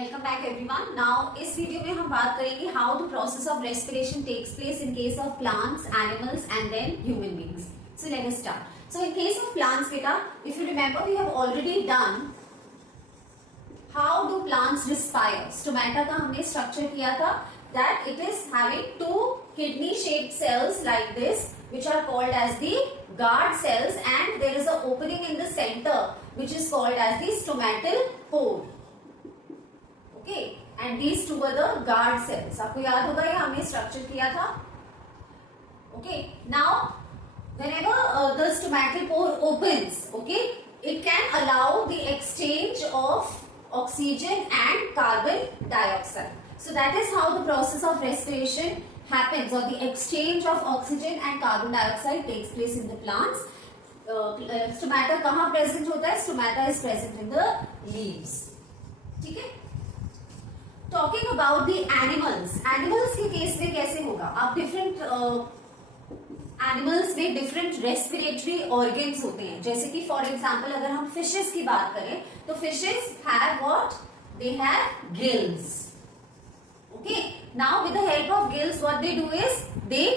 Welcome back everyone. Now इस video में हम बात करेंगे how the process of respiration takes place in case of plants, animals and then human beings. So let us start. So in case of plants बेटा, if you remember we have already done how do plants respire. Stomata का हमने structure किया था that it is having two kidney shaped cells like this which are called as the guard cells, and there is a opening in the center which is called as the stomatal pore. Okay, and these two are the guard cells. आपको याद होगा ये हमने structure किया था. Okay, now whenever the stomatal pore opens, okay, it can allow the exchange of oxygen and carbon dioxide. So that is how the process of respiration happens, or the exchange of oxygen and carbon dioxide takes place in the plants. Stomata कहाँ present होता है? Stomata is present in the leaves. ठीक है? Talking about the animals. Animals के case में कैसे होगा? आप different animals में different respiratory organs होते हैं. जैसे कि for example अगर हम fishes की बात करें, तो fishes have what? They have gills. Okay, now with the help of gills what they do is they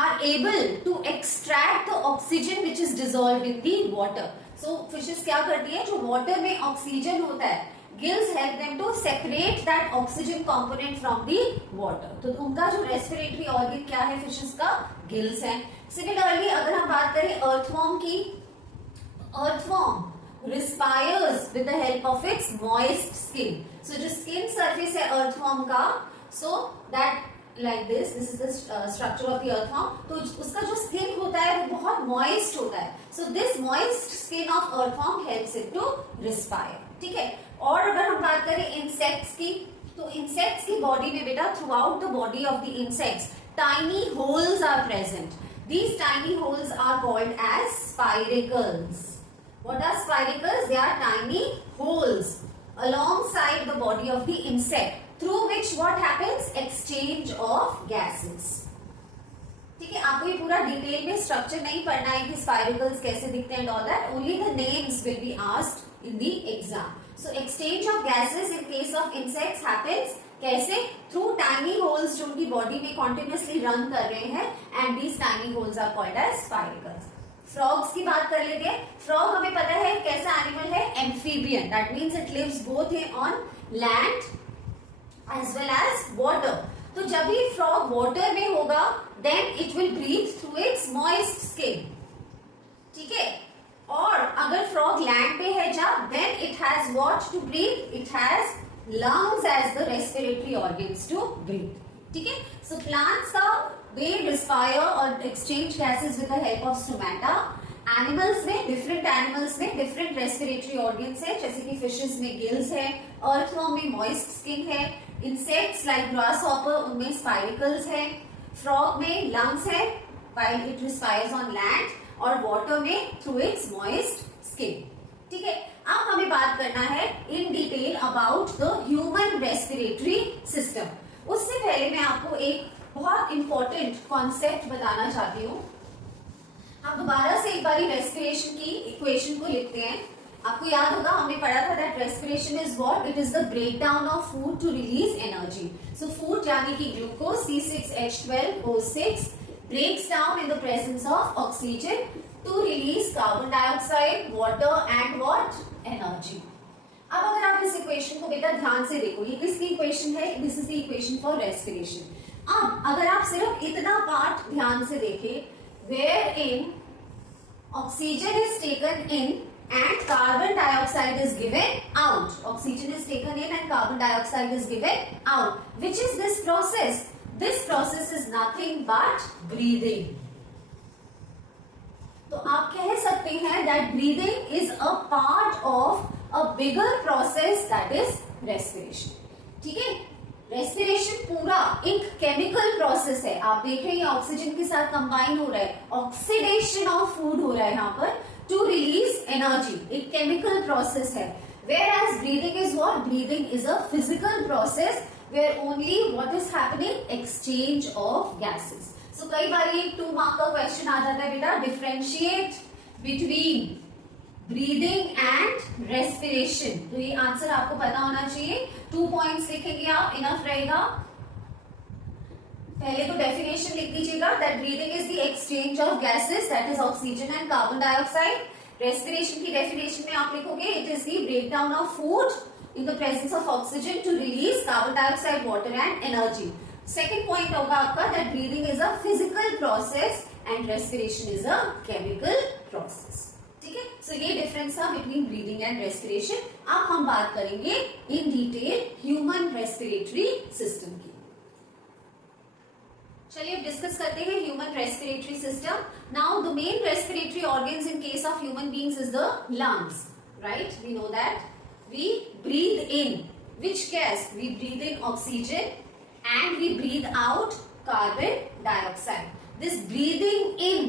are able to extract the oxygen which is dissolved in the water. So fishes क्या करती है, जो water में oxygen होता है, gills help them to separate that oxygen component from the water. तो उनका जो respiratory organ क्या है fishes का? gills है. Similarly अगर हम बात करें earthworm की, earthworm respires with the help of its moist skin. So जो skin surface है earthworm का, so that like this is the structure of the earthworm. तो उसका जो skin होता है वो बहुत moist होता है. So this moist skin of earthworm helps it to respire. ठीक है. और अगर हम बात करें insects की, तो insects की body में बेटा throughout the body of the insects tiny holes are present. These tiny holes are called as spiracles. What are spiracles? They are tiny holes alongside the body of the insect through which what happens? Exchange of gases. ठीक है, आपको ये पूरा detail में structure नहीं पढ़ना है कि स्पाइरकल्स कैसे दिखते हैं and all that. Only the names will be asked in the exam. So exchange of gases in case of insects happens कैसे? Through tiny holes जो उनकी बॉडी में continuously run कर रहे हैं, and these tiny holes are called as spiracles. Frogs की बात कर लेते हैं. फ्रॉग हमें पता है कैसा एनिमल है? Amphibian. That means it lives both on land as well as water. तो जब भी फ्रॉग वाटर में होगा then it will breathe through its moist skin. ठीक है. और अगर फ्रॉग लैंड पे है जब, then it has what to breathe? It has lungs as the respiratory organs to breathe. ठीक है. सो प्लांट्स का they respire और exchange gases with the help of stomata. Animals में different animals में different respiratory organs है, जैसे कि fishes में gills है, earthworm में moist skin है, insects like grasshopper उनमें spiracles है, frog में lungs है while it respires on land, और water में through its moist skin. ठीक है. अब हमें बात करना है in detail about the human respiratory system. उससे पहले मैं आपको एक बहुत इंपॉर्टेंट कॉन्सेप्ट बताना चाहती हूँ. हम दोबारा से एक बारी रेस्पिरेशन की इक्वेशन को लिखते हैं. आपको याद होगा हमने पढ़ा था that respiration is what? It is the breakdown of food to release energy. So food यानी कि glucose C6H12O6 breaks down in the presence of oxygen to release carbon dioxide, water and what? Energy. अब अगर आप इस equation को बेटा ध्यान से देखो, ये किसकी इक्वेशन है? This is the equation for respiration. अब अगर आप सिर्फ इतना पार्ट ध्यान से देखें, where in oxygen is taken in and carbon dioxide is given out. Oxygen is taken in and carbon dioxide is given out. Which is this process? This process is nothing but breathing. तो आप कह सकते हैं that breathing is a part of a bigger process that is respiration. ठीक है. Respiration पूरा एक chemical process है. आप देख रहे हैं ऑक्सीजन के साथ कंबाइन हो रहा है, ऑक्सीडेशन ऑफ फूड हो रहा है यहाँ पर टू रिलीज एनर्जी. एक केमिकल प्रोसेस है. Whereas breathing is what? Breathing is a physical process where only what is happening? Exchange of gases. कई बार ये 2 मार्क का क्वेश्चन आ जाता है बेटा, differentiate between breathing and respiration. तो ये आंसर आपको पता होना चाहिए। 2 पॉइंट्स लिखेंगे आप, इनफ रहेगा। पहले तो डेफिनेशन लिख दीजिएगा that breathing is the exchange of gases that is oxygen and carbon dioxide. Respiration की डेफिनेशन में आप लिखोगे it is the breakdown of food in the presence of oxygen to release carbon dioxide, water and energy. Second point होगा आपका that breathing is a physical process and respiration is a chemical process. ठीक है, सो ये difference था between breathing and respiration. अब हम बात करेंगे in detail human respiratory system की। चलिए अब डिस्कस करते हैं human respiratory system. Now the main respiratory organs in case of human beings is the lungs, right? We know that we breathe in which gas? We breathe in oxygen and we breathe out carbon dioxide. This breathing in,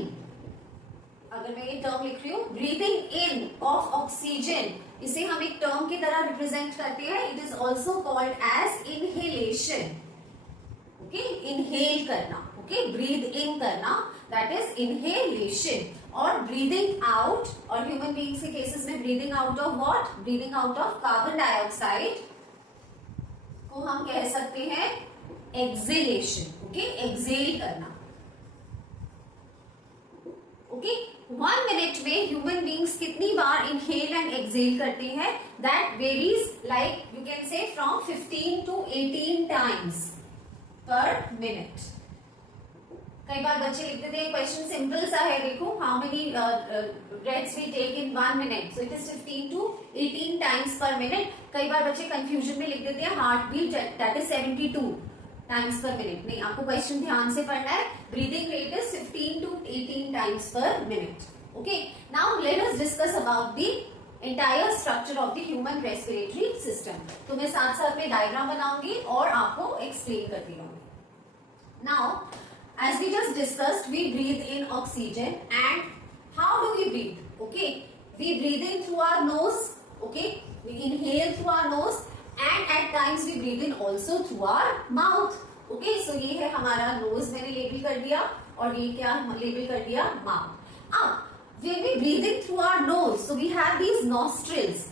अगर मैं ये term लिख रही हूँ breathing in of oxygen, इसे हम एक term की तरह रिप्रेजेंट करते हैं. It is also called as inhalation. Okay, inhale करना, okay, breathe in करना, that is inhalation. और breathing out, और human beings के केसेस में breathing out of what? Breathing out of carbon dioxide को हम कह सकते हैं exhalation. Okay, exhale करना. Okay, 1 minute में human beings कितनी बार inhale and exhale करते हैं? That varies, like you can say from 15 to 18 times per minute. कई बार बच्चे लिखते थे क्वेश्चन सिंपल सा है, देखो how many breaths we take in 1 minute, so it is 15 to 18 times per minute. कई बार बच्चे कंफ्यूजन में लिख देते हैं heart beat, that is 72 times per minute. नहीं, आपको क्वेश्चन ध्यान से पढ़ना है. Breathing rate is 15 to 18 times per minute. Okay, now let us discuss about the entire structure of the human respiratory system. तो मैं साथ साथ में डायग्राम बनाऊंगी और आपको एक्सप्लेन करती रहूंगी. Now as we just discussed, we breathe in oxygen, and how do we breathe? Okay, we breathe in through our nose. Okay, we inhale through our nose. And at times we breathe in also through our mouth. Okay, so ये है हमारा nose, मैंने label कर दिया, और ये क्या label कर दिया? mouth. अब when we breathe in through our nose, so we have these nostrils.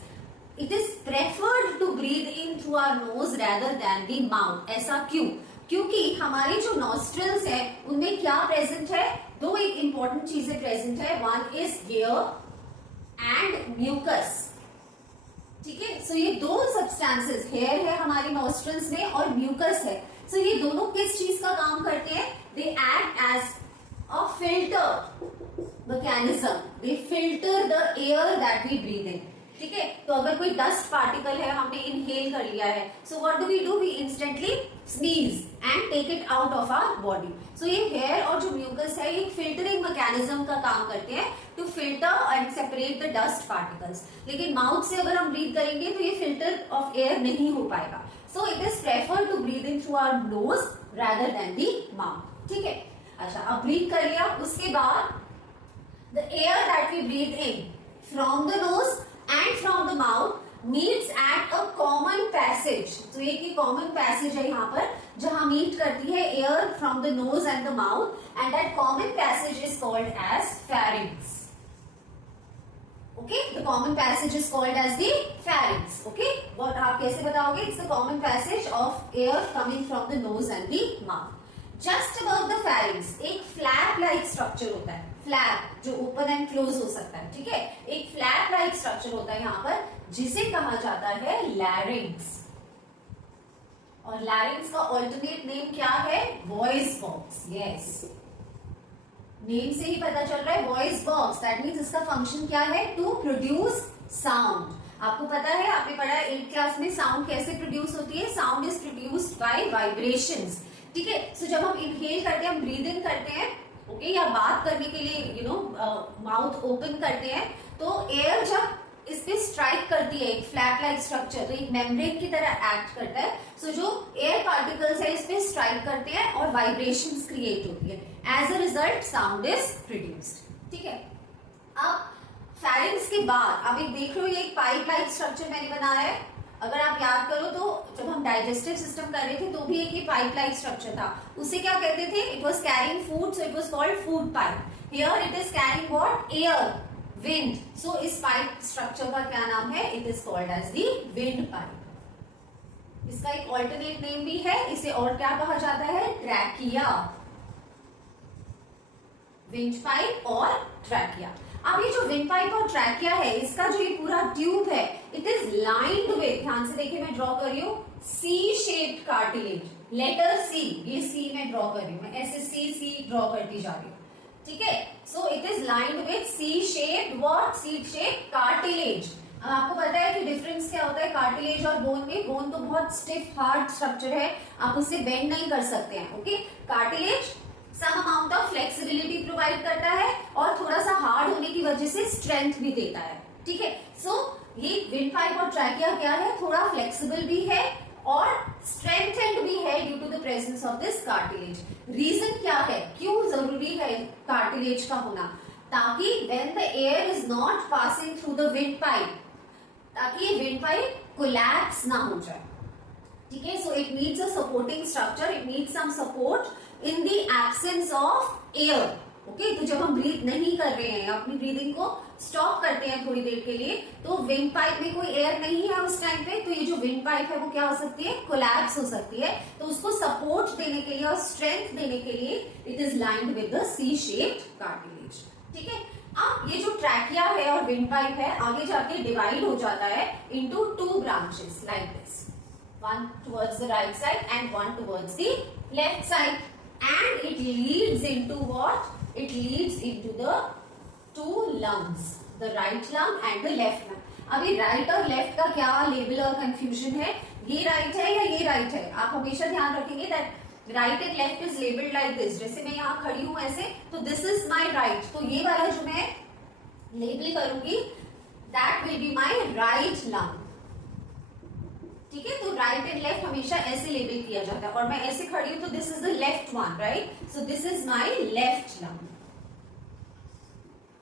It is preferred to breathe in through our nose rather than the mouth. ऐसा क्यों? क्योंकि हमारी जो nostrils है उनमें क्या प्रेजेंट है? दो एक इंपॉर्टेंट चीजें प्रेजेंट है. One is hair and mucus. ठीक है, सो ये दो सब्सटेंसेस, हेयर है हमारी नॉस्ट्रल्स में और म्यूकस है. सो ये दोनों किस चीज का काम करते हैं? They act as a filter mechanism. They filter the air that we breathe in. ठीक है, तो अगर कोई डस्ट पार्टिकल है, हमने इनहेल कर लिया है, so what do we do? We instantly sneeze and take it out of our body. So ये हेयर और जो म्यूकस है ये फिल्टरिंग मैकेनिज्म का काम करते हैं to filter and separate the dust particles. लेकिन माउथ से अगर हम ब्रीथ करेंगे तो ये फिल्टर ऑफ एयर नहीं हो पाएगा. So it is prefer to breathe in through our nose rather than the mouth. ठीक है, अच्छा, अब ब्रीथ कर लिया, उसके बाद the air that we breathe in from the nose and from the mouth meets at a common passage. तो एक ही common passage है यहाँ पर जहाँ meet करती है air from the nose and the mouth, and that common passage is called as pharynx. Okay, the common passage is called as the pharynx. Okay, what आप कैसे बताओगे? It's the common passage of air coming from the nose and the mouth. Just above the pharynx एक flap like structure होता है. Flap जो open and close हो सकता है. ठीक है, एक फ्लैप लाइक स्ट्रक्चर होता है यहाँ पर जिसे कहा जाता है लैरिंक्स. और लैरिंक्स का ऑल्टरनेट नेम क्या है? Voice box. यस, नेम से ही पता चल रहा है वॉइस बॉक्स. दैट मीन्स इसका फंक्शन क्या है? To produce sound. आपको पता है, आपने पढ़ा है 8th क्लास में साउंड कैसे प्रोड्यूस होती है? Sound is produced by vibrations. ठीक है, सो जब हम इनहेल करते हैं, हम ब्रीद इन करते हैं, ओके, या बात करने के लिए माउथ ओपन करते हैं, तो एयर जब इस पे स्ट्राइक करती है, एक फ्लैट लाइक स्ट्रक्चर, तो एक मेम्ब्रेन की तरह एक्ट करता है. सो जो एयर पार्टिकल्स है इस पे स्ट्राइक करते हैं और वाइब्रेशंस क्रिएट होती है. As a result sound is produced. ठीक है, अब फैरिंग्स के बाद अब एक देख लो, ये एक पाइप लाइक स्ट्रक्चर मैंने बनाया है. अगर आप याद करो तो जब हम डाइजेस्टिव सिस्टम कर रहे थे तो भी एक ही पाइप लाइक स्ट्रक्चर था. उसे क्या कहते थे? It was carrying food, so it was called food pipe. Here it is carrying what? Air wind. So इस पाइप स्ट्रक्चर का क्या नाम है? It is called as the wind pipe. इसका एक ऑल्टरनेट नेम भी है, इसे और क्या कहा जाता है? ट्रैकिया। विंड पाइप और ट्रैकिया। अब ये जो विंड पाइप और ट्रैकिया है, इसका जो ये पूरा ट्यूब है, इट इज लाइंड विद, ध्यान से देखिए मैं ड्रॉ कर रही हूँ, सी शेप्ड कार्टिलेज। लेटर सी, ये सी में ड्रॉ कर रही हूँ मैं, ऐसे सी ड्रॉ करती जा रही हूँ, ठीक है। So it is lined with C shaped what? C shaped cartilage. अब आपको पता है कि डिफरेंस क्या होता है कार्टिलेज और बोन में? बोन तो बहुत स्टिफ हार्ड स्ट्रक्चर है, आप उससे बेंड नहीं कर सकते हैं, okay. Cartilage some amount of flexibility provide करता है और थोड़ा सा हार्ड होने की वजह से स्ट्रेंथ भी देता है, ठीक है। सो ये विंड पाइप और ट्रैकिया क्या है? थोड़ा फ्लेक्सिबल भी है और स्ट्रेंथेंड भी है due to the presence of this cartilage. Reason क्या है, क्यों जरूरी है कार्टिलेज का होना? ताकि when the air is not passing through the wind pipe, ताकि विंड पाइप कोलैप्स ना हो जाए, ठीक है। So it needs a supporting structure, it needs some support in the absence of air, okay. तो जब हम ब्रीथ नहीं कर रहे हैं, अपनी ब्रीदिंग को स्टॉप करते हैं थोड़ी देर के लिए, तो विंड पाइप में कोई एयर नहीं है उस टाइम पे, तो ये जो विंड पाइप है वो क्या हो सकती है? कोलैप्स हो सकती है। तो उसको सपोर्ट देने के लिए और स्ट्रेंथ देने के लिए it is lined with the C shaped cartilage, ठीक है। अब ये जो ट्रैकिया है और विंड पाइप है, आगे जाके डिवाइड हो जाता है into two branches like this, one towards the right side and one towards the left side, and it leads into what? It leads into the two lungs, the right lung and the left lung. अभी right और left का क्या label और confusion है? ये right है या ये राइट है? आप हमेशा ध्यान रखेंगे that right and left is labelled like this. जैसे मैं यहाँ खड़ी हूँ ऐसे, तो दिस इज माई राइट, तो ये वाला जो मैं लेबल करूंगी that will be my right lung, ठीक है। तो राइट एंड लेफ्ट हमेशा ऐसे लेबल किया जाता है, और मैं ऐसे खड़ी हूं तो this is the left one, right. So this is my left lung,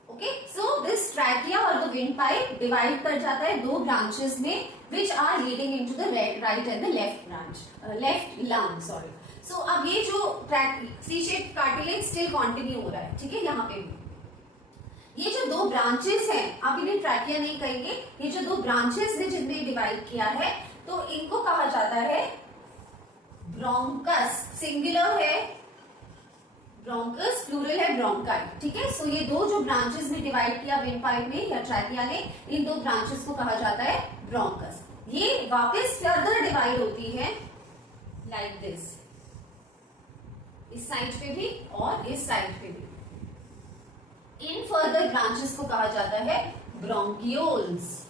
okay. So this trachea और द विंड पाइप डिवाइड कर जाता है दो ब्रांचेस में, which are leading into the right and the left branch, left lung, sorry. So अब ये जो C shape cartilage still continue हो रहा है, ठीक है। यहाँ पे भी ये जो दो ब्रांचेस हैं, अब इन्हें ट्रैकिया नहीं कहेंगे, ये जो दो ब्रांचेस ने जिनमें डिवाइड किया है, तो इनको कहा जाता है ब्रोंकस। सिंगुलर है ब्रोंकस, प्लूरल है ब्रोंकाई, ठीक है। सो ये दो जो ब्रांचेस में डिवाइड किया विंड पाइप ने या ट्रैकिया ने, इन दो ब्रांचेस को कहा जाता है ब्रोंकस। ये वापस फर्दर डिवाइड होती है लाइक दिस, इस साइड पे भी और इस साइड पे भी। इन फर्दर ब्रांचेस को कहा जाता है ब्रोंकियोल्स।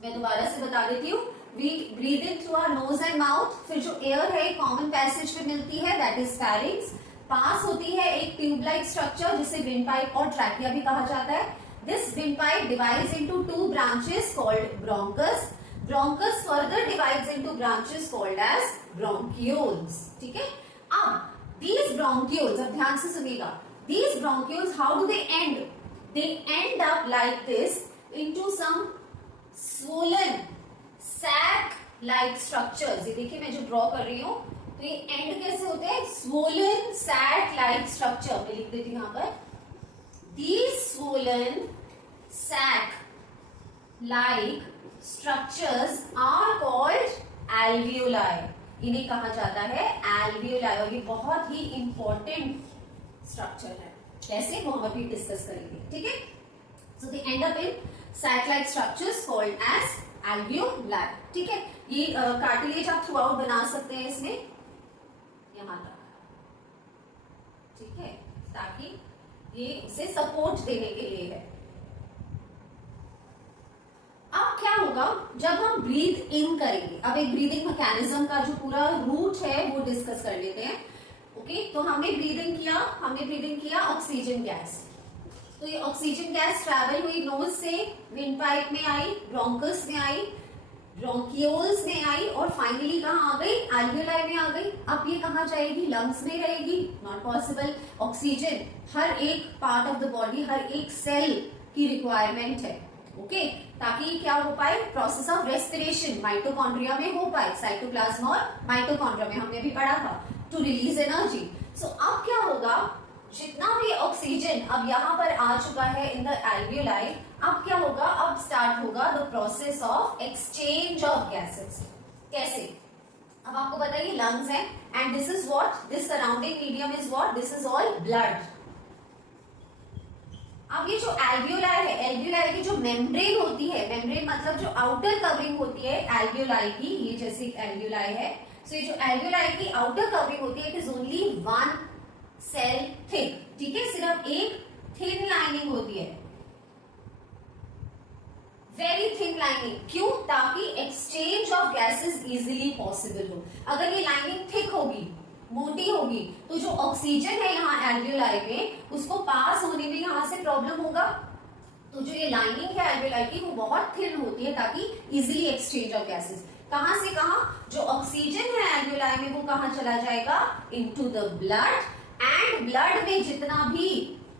मैं दोबारा से बता देती हूँ, we breathe in through our nose and mouth, फिर जो एयर है कॉमन पैसेज पे मिलती है दैट इज फेरिंग्स, पास होती है एक ट्यूब लाइक स्ट्रक्चर जिसे विंड पाइप और ट्रैकिया भी कहा जाता है। This wind pipe divides into two branches called bronchus. Bronchus further divides into branches called as bronchioles, ठीक है। अब दीज ब्रोंकियोल्स, अब ध्यान से सुनिएगा, these bronchioles how do they end? They end up like this into some swollen sac like structures। ये देखिए मैं जो ड्रॉ कर रही हूँ, तो ये एंड कैसे होते हैं? swollen sac like structure, मैं लिख देती हूँ यहाँ पर, these swollen sac like structures are called alveoli। इन्हें कहा जाता है alveoli, और ये बहुत ही इंपॉर्टेंट स्ट्रक्चर है। कैसे, वो हम अभी डिस्कस करेंगे, ठीक है। So they end up in sac-like structures called as alveoli, ठीक है। ये कार्टिलेज आप थ्रू आउट बना सकते हैं इसमें यहां तक, ठीक है, ताकि ये उसे सपोर्ट देने के लिए है। अब क्या होगा जब हम ब्रीथ इन करेंगे? अब एक ब्रीदिंग मैकेनिज्म का जो पूरा रूट है वो डिस्कस कर लेते हैं, ओके। तो हमने ब्रीदिंग किया ऑक्सीजन गैस, तो ये ऑक्सीजन गैस ट्रैवल हुई नोज से, विंड पाइप में आई, ब्रोंकस में आई, ब्रोंकियोल्स में आई, और फाइनली कहाँ आ गई? एल्वियोलाई में आ गई। अब ये कहाँ जाएगी? लंग्स में रहेगी? Not possible. ऑक्सीजन हर एक पार्ट ऑफ द बॉडी, हर एक सेल की रिक्वायरमेंट है, ओके, ताकि क्या हो पाए? प्रोसेस ऑफ रेस्पिरेशन माइटोकॉन्ड्रिया में हो पाए, साइटोप्लाज्म और माइटोकॉन्ड्रिया में हमने भी पढ़ा था, टू रिलीज एनर्जी। सो अब क्या होगा? जितना भी ऑक्सीजन अब यहाँ पर आ चुका है इन द एल्वियोलाई, अब क्या होगा, अब स्टार्ट होगा the process of exchange of gases. कैसे? अब आपको बताइए लंग्स है and this is what, this surrounding medium is what, this is all blood. अब ये जो एल्वियोलाई है, एल्वियोलाई की जो मेम्ब्रेन होती है, मेम्ब्रेन मतलब जो आउटर कवरिंग होती है एल्वियोलाई की, ये जैसे एल्वियोलाई है, सो ये जो एल्वियोलाई की आउटर कवरिंग होती है it is only one cell thick, ठीक है, सिर्फ एक थिन लाइनिंग होती है, वेरी थिन लाइनिंग। क्यों? ताकि exchange of gases easily possible हो। अगर ये लाइनिंग थिक होगी, मोटी होगी, तो जो ऑक्सीजन है यहाँ एल्वियोलाई में उसको पास होने में यहाँ से प्रॉब्लम होगा। तो जो ये लाइनिंग है एल्वियोलाई की वो बहुत थिन होती है ताकि इजीली एक्सचेंज ऑफ गैसेस, कहां से कहां, जो ऑक्सीजन है एल्वियोलाई में वो कहां चला जाएगा, into the blood, and blood में जितना भी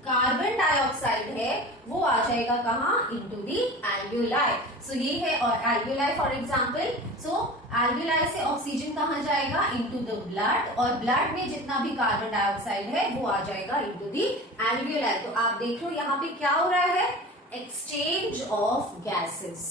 कार्बन डाइऑक्साइड है वो आ जाएगा कहां, इनटू दी एल्वियोलाई। सो ये है और alveoli for example, so alveoli से ऑक्सीजन कहां जाएगा, इनटू द ब्लड, और ब्लड में जितना भी कार्बन डाइऑक्साइड है वो आ जाएगा इनटू दी एल्वियोलाई। तो आप देख लो यहाँ पे क्या हो रहा है, एक्सचेंज ऑफ गैसेस,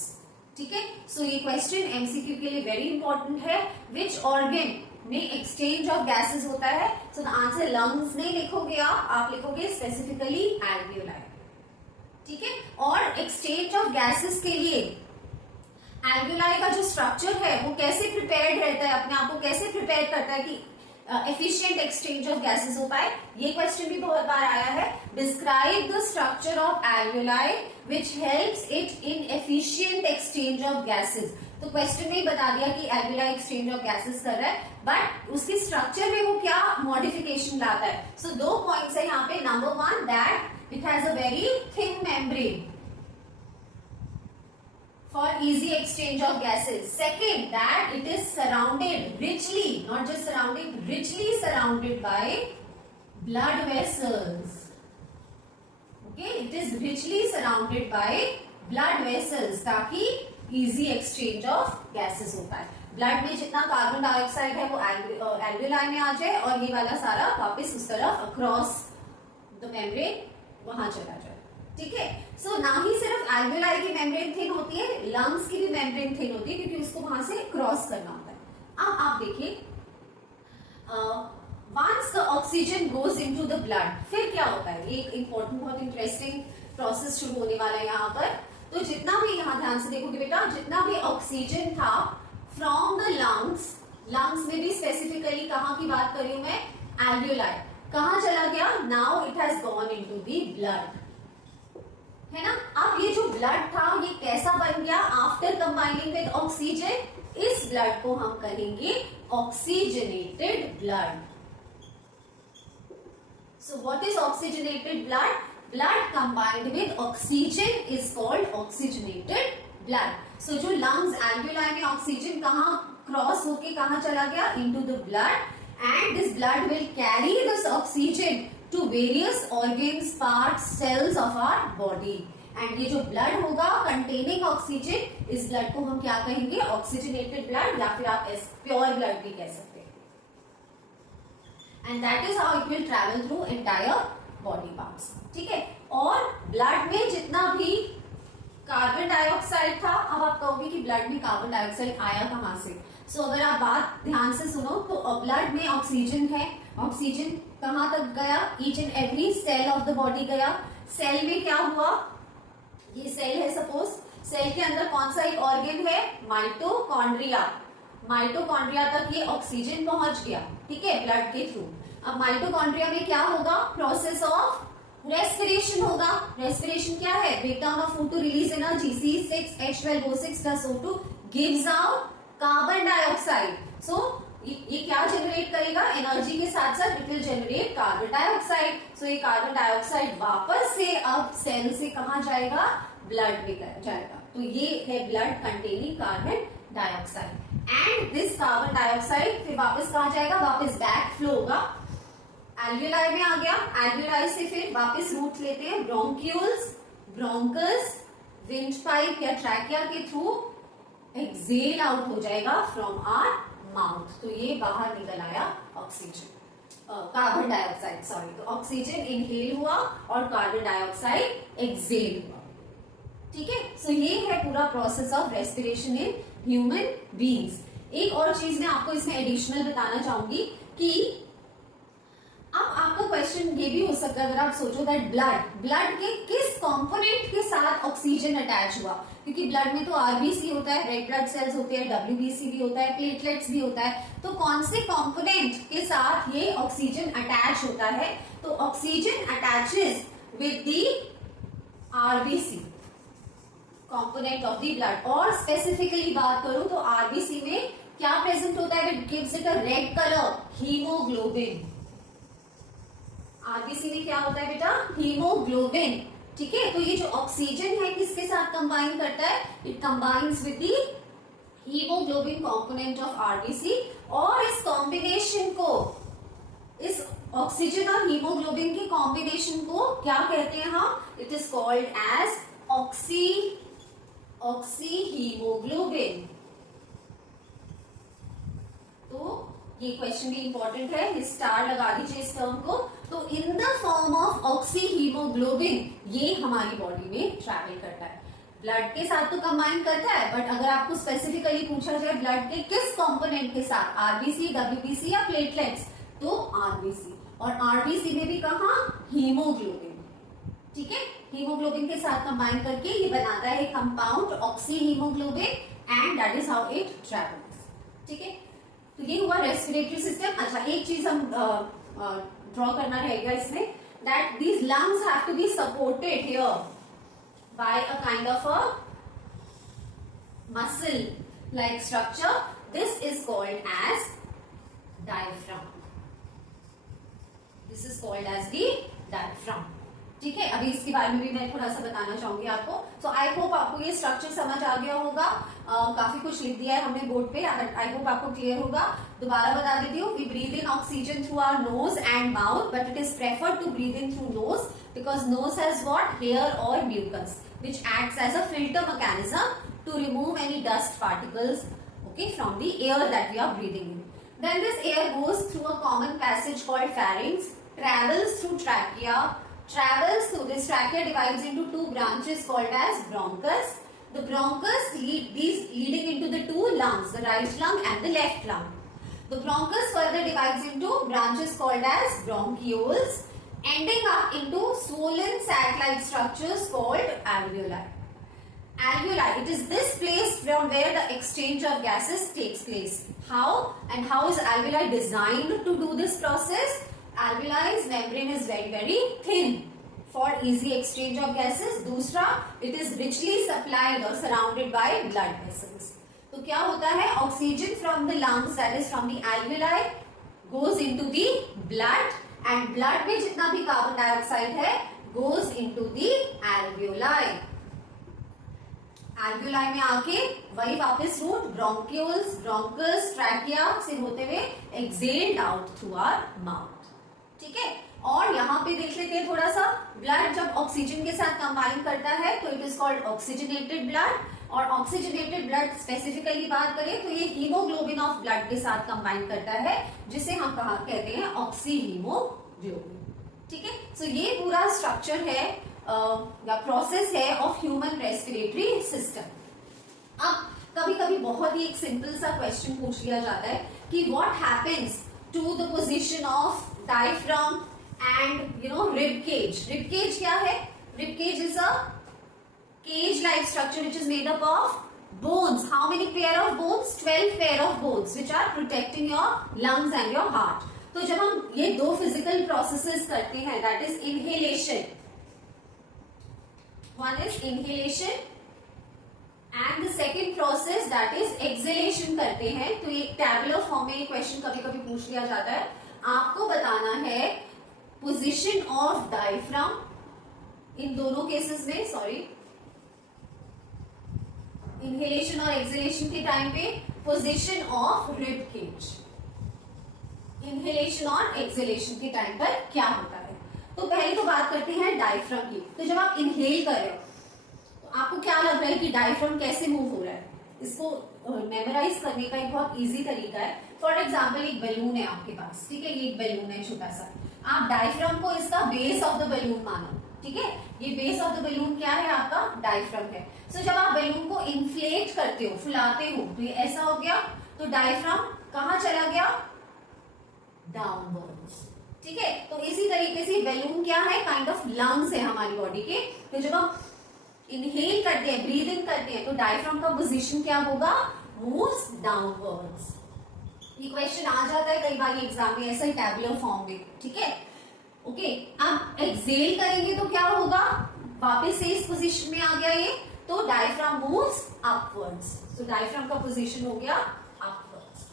ठीक है। सो ये क्वेश्चन एमसीक्यू के लिए वेरी इंपॉर्टेंट है, विच ऑर्गन में एक्सचेंज ऑफ गैसेस होता है। सो द आंसर लंग्स नहीं लिखोगे आप लिखोगे स्पेसिफिकली एल्वियोलाई, ठीक है। और एक्सचेंज ऑफ गैसेस के लिए एल्वियोलाई का जो स्ट्रक्चर है वो कैसे प्रिपेयर्ड रहता है, अपने आप को कैसे प्रिपेयर करता है कि एफिशिएंट एक्सचेंज ऑफ गैसेस हो पाए। ये क्वेश्चन भी बहुत बार आया है, describe the structure of alveoli which helps it in efficient exchange of gases. तो क्वेश्चन में ही बता दिया कि एल्वियोलाई एक्सचेंज ऑफ गैसेस कर रहा है, बट उसके स्ट्रक्चर में वो क्या मॉडिफिकेशन लाता है। सो दो पॉइंट्स है यहाँ पे, number one that it has a very thin membrane for easy exchange of gases. Second, that it is surrounded richly, not just surrounding, richly surrounded by blood vessels. Okay, it is richly surrounded by blood vessels ताकि easy exchange of gases हो पाए। Blood में जितना carbon dioxide है वो alveoli में आ जाए और ये वाला सारा वापस उस तरफ अक्रॉस द मेम्ब्रेन वहां चला जाए, ठीक है। सो ना ही सिर्फ एल्वियोलाई की मेम्ब्रेन थिन होती है, लंग्स की भी मेम्ब्रेन थिन होती है क्योंकि उसको वहां से क्रॉस करना होता है। अब आप देखिए, once the oxygen goes into the blood, फिर क्या होता है, एक इंपॉर्टेंट बहुत इंटरेस्टिंग प्रोसेस शुरू होने वाला है यहाँ पर। तो जितना भी, यहाँ ध्यान से देखोगे बेटा, जितना भी ऑक्सीजन था फ्रॉम द लंग्स, लंग्स में भी स्पेसिफिकली कहाँ की बात कर रही हूं मैं, एल्वियोलाई, कहाँ चला गया, now it has gone into the blood, है ना। अब ये जो ब्लड था ये कैसा बन गया, आफ्टर कंबाइनिंग विद ऑक्सीजन, इस ब्लड को हम कहेंगे oxygenated blood. So what is oxygenated blood, blood combined with oxygen is called oxygenated blood. So जो लंग्स एल्वियोलाई में ऑक्सीजन कहाँ क्रॉस होके कहाँ चला गया, into the blood, and this blood will carry this oxygen to various organs, parts, cells of our body. And ये जो blood होगा containing oxygen, इस blood को हम क्या कहेंगे, oxygenated blood, या फिर आप pure blood भी कह सकते हैं। And that is how it will travel through entire body parts, ठीक है। और blood में जितना भी कार्बन डाइऑक्साइड था, अब आप कहोगे कि ब्लड में कार्बन डाइऑक्साइड आया कहां से। सो अगर आप बात ध्यान से सुनो तो ब्लड में ऑक्सीजन है, ऑक्सीजन कहां तक गया, each and every cell of the body गया। सेल में क्या हुआ, ये सेल है सपोज, सेल के अंदर कौन सा एक ऑर्गन है, माइटोकॉन्ड्रिया, माइटोकॉन्ड्रिया तक ये ऑक्सीजन पहुंच गया, ठीक है, ब्लड के थ्रू। अब माइटोकॉन्ड्रिया में क्या होगा, प्रोसेस ऑफ रेस्पिरेशन होगा। रेस्पिरेशन क्या है, breakdown of food to release energy, C6H12O6 plus O2 gives out carbon dioxide. So ये क्या जनरेट करेगा, एनर्जी के साथ साथ it will generate carbon dioxide. So ये कार्बन डाइऑक्साइड वापस से अब सेल से कहा जाएगा, ब्लड में जाएगा। तो ये है blood containing carbon dioxide, and this carbon dioxide फिर वापस कहा जाएगा, वापस बैक फ्लो होगा, एल्वियोलाई में आ गया, एल्वियोलाई से फिर वापस रूट लेते हैं ब्रोंक्यूल्स, ब्रोंकस, विंड पाइप या ट्रैकिया के थ्रू एक्सेल आउट हो जाएगा फ्रॉम आवर माउथ। तो ये बाहर निकल आया ऑक्सीजन। कार्बन डाइऑक्साइड, सॉरी, तो ऑक्सीजन इनहेल हुआ और कार्बन डाइऑक्साइड एक्सहेल हुआ। ठीक है, सो ये है पूरा process of respiration in human beings. एक और चीज मैं आपको इसमें एडिशनल बताना चाहूंगी कि अब आपका क्वेश्चन ये भी हो सकता है, अगर आप सोचो दैट ब्लड के किस कंपोनेंट के साथ ऑक्सीजन अटैच हुआ, क्योंकि ब्लड में तो आरबीसी होता है, रेड ब्लड सेल्स होते हैं, डब्ल्यूबीसी भी होता है, प्लेटलेट्स भी होता है, तो कौन से कंपोनेंट के साथ ये ऑक्सीजन अटैच होता है? तो oxygen attaches with the RBC component of the blood. और स्पेसिफिकली बात करूं तो आरबीसी में क्या प्रेजेंट होता है? It gives it a red colour, haemoglobin. RBC में क्या होता है बेटा? हीमोग्लोबिन। ठीक है, तो ये जो ऑक्सीजन है किसके साथ कंबाइन करता है? It combines with the haemoglobin component of RBC. और इस कॉम्बिनेशन को, इस ऑक्सीजन और हीमोग्लोबिन के कॉम्बिनेशन को क्या कहते हैं हम? It is called as oxy haemoglobin. तो ये क्वेश्चन भी इंपॉर्टेंट है, स्टार लगा दीजिए इस टर्म को। तो in the form of oxy haemoglobin ये हमारी बॉडी में ट्रैवल करता है। ब्लड के साथ तो कंबाइन करता है, बट अगर आपको स्पेसिफिकली पूछा जाए ब्लड के किस कंपोनेंट के साथ, आरबीसी, डब्ल्यूबीसी या प्लेटलेट्स, तो आरबीसी। और आरबीसी में भी कहा? हीमोग्लोबिन। ठीक है, हीमोग्लोबिन के साथ कंबाइन करके ये बनाता है compound oxy haemoglobin and that is how it travels. ठीक है, तो ये हुआ रेस्पिरेटरी सिस्टम। अच्छा, एक चीज हम ड्रॉ करना रहेगा इसमें, that these lungs have to be supported here by a kind of a muscle like structure. This is called as diaphragm. This is called as the diaphragm. ठीक है, अभी इसके बारे में भी मैं थोड़ा सा बताना चाहूंगी आपको। सो आई होप आपको ये स्ट्रक्चर समझ आ गया होगा। काफी कुछ लिख दिया है हमने बोर्ड पे, आई होप आपको क्लियर होगा। दोबारा बता देती हूँ, we breathe in oxygen through our nose and mouth, but it is preferred to breathe in through nose because nose has what? Hair और mucus which acts as a filter mechanism to remove any dust particles, okay, from the air that we are breathing in. Then this air goes through a common passage called pharynx, travels through trachea, travels through this trachea divides into two branches called as bronchus. The bronchus leading into the two lungs, the right lung and the left lung. The bronchus further divides into branches called as bronchioles, ending up into swollen sac-like structures called alveoli. Alveoli, it is this place from where the exchange of gases takes place. How? And how is alveoli designed to do this process? Alveoli's membrane is very, very thin for easy exchange of gases. दूसरा, it is richly supplied or surrounded by blood vessels. तो क्या होता है? Oxygen from the lungs, that is from the alveoli, goes into the blood. And blood में जितना भी carbon dioxide है goes into the alveoli. Alveoli में आके वही वापस रूट ब्रोंकियोल्स, ब्रोंकस, ट्रैकिया से होते हुए exhaled out through our mouth. ठीक है, और यहाँ पे देख लेते हैं थोड़ा सा, ब्लड जब ऑक्सीजन के साथ कंबाइन करता है तो it is called oxygenated blood. और ऑक्सीजनेटेड ब्लड स्पेसिफिकली बात करें तो ये हीमोग्लोबिन ऑफ ब्लड के साथ कंबाइन करता है, जिसे हम कहा कहते हैं ऑक्सी हीमोग्लोबिन। ठीक है, सो ये पूरा स्ट्रक्चर है या प्रोसेस है ऑफ ह्यूमन रेस्पिरेटरी सिस्टम। अब कभी कभी बहुत ही एक सिंपल सा क्वेश्चन पूछ लिया जाता है कि what happens to the position of diaphragm and rib cage. Rib cage क्या है? Rib cage is a cage-like structure which is made up of bones. How many pair of bones? 12 pair of bones which are protecting your lungs and your heart. तो जब हम ये दो physical processes करते हैं, that is inhalation. One is inhalation and the second process that is exhalation करते हैं। तो ये tabular form में ये question कभी कभी पूछ लिया जाता है। आपको बताना है position of diaphragm इन दोनों केसेस में, सॉरी, इनहेलेशन और एक्सहेलेशन के टाइम पे position of rib cage, inhalation और एक्सहेलेशन के टाइम पर क्या होता है। तो पहले तो बात करते हैं डायफ्राम की। तो जब आप इनहेल कर रहे हो तो आपको क्या लग रहा है कि डायफ्राम कैसे मूव हो रहा है? इसको मेमोराइज करने का एक बहुत इजी तरीका है। फॉर एग्जाम्पल एक बैलून है आपके पास, ठीक है, ये एक बैलून है छोटा सा, आप डायफ्राम को इसका बेस ऑफ द बैलून मानो, ठीक है, ये बेस ऑफ द बैलून क्या है आपका, डायफ्राम है। सो जब आप बैलून को इन्फ्लेट करते हो, फुलाते हो, तो ये ऐसा हो गया, तो डायफ्राम कहां चला गया, डाउनवर्ड्स, ठीक है। तो इसी तरीके से बैलून क्या है, काइंड ऑफ लंग्स है हमारी बॉडी के। तो जब हम इनहेल करते हैं, ब्रीद इन करते हैं, तो डायफ्राम का पोजीशन क्या होगा, मूव्स डाउनवर्ड्स। ये क्वेश्चन आ जाता है कई बार एग्जाम में ऐसा ही टैबुलर फॉर्म में, ठीक है, ओके। अब एक्सेल करेंगे तो क्या होगा, वापस से इस पोजीशन में आ गया ये, तो डायफ्राम मूव्स अपवर्ड्स, तो डायफ्राम का पोजीशन हो गया अपवर्ड्स।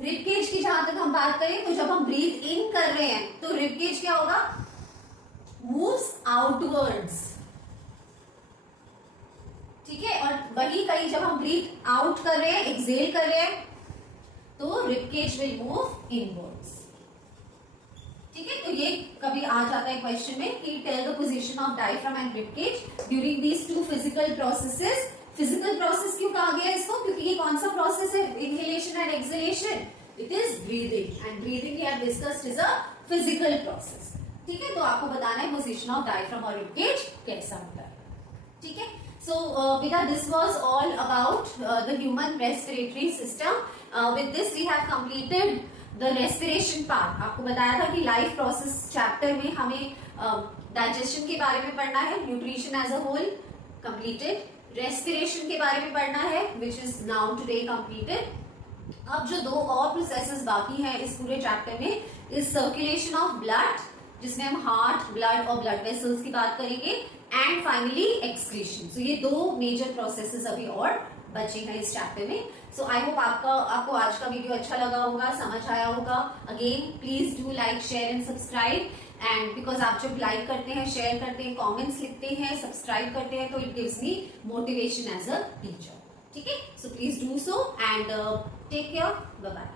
रिबकेज की जहां तक हम बात करें, तो जब हम ब्रीथ इन कर रहे हैं तो रिबकेज क्या होगा, मूव्स आउटवर्ड्स, ठीक है। और वही कहीं जब हम ब्रीथ आउट कर रहे हैं, एक्सेल कर रहे हैं, तो रिबकेज विल मूव इनवर्ड्स, ठीक है। तो ये कभी आ जाता है क्वेश्चन में कि tell the position of diaphragm and ribcage during these two physical processes. Physical process क्यों कहा गया इसको, क्योंकि ये कौन सा प्रोसेस है, inhalation and exhalation, it is breathing, and breathing we have discussed is a physical process, ठीक है। तो आपको बताना है पोजीशन ऑफ डायफ्राम और रिबकेज कैसा होता है, ठीक है। So Beta, this was all about the human respiratory system. With this we have completed the respiration part. आपको बताया था कि लाइफ प्रोसेस चैप्टर में हमें डाइजेशन के बारे में पढ़ना है, nutrition as a whole completed, respiration के बारे में पढ़ना है which is now today completed. अब जो दो और प्रोसेसेस बाकी हैं इस पूरे चैप्टर में इज सर्कुलेशन ऑफ ब्लड, जिसमें हम हार्ट, ब्लड और ब्लड वेसल्स की बात करेंगे, एंड फाइनली एक्सक्रीशन। सो ये दो मेजर प्रोसेसेस अभी और बचे हैं इस चैप्टर में। सो आई होप आपको आज का वीडियो अच्छा लगा होगा, समझ आया होगा। Again please do like, share and subscribe, and because आप जब लाइक करते हैं, शेयर करते हैं, कमेंट्स लिखते हैं, सब्सक्राइब करते हैं, तो it gives me motivation as a teacher, ठीक है। So please do so and take care, bye bye.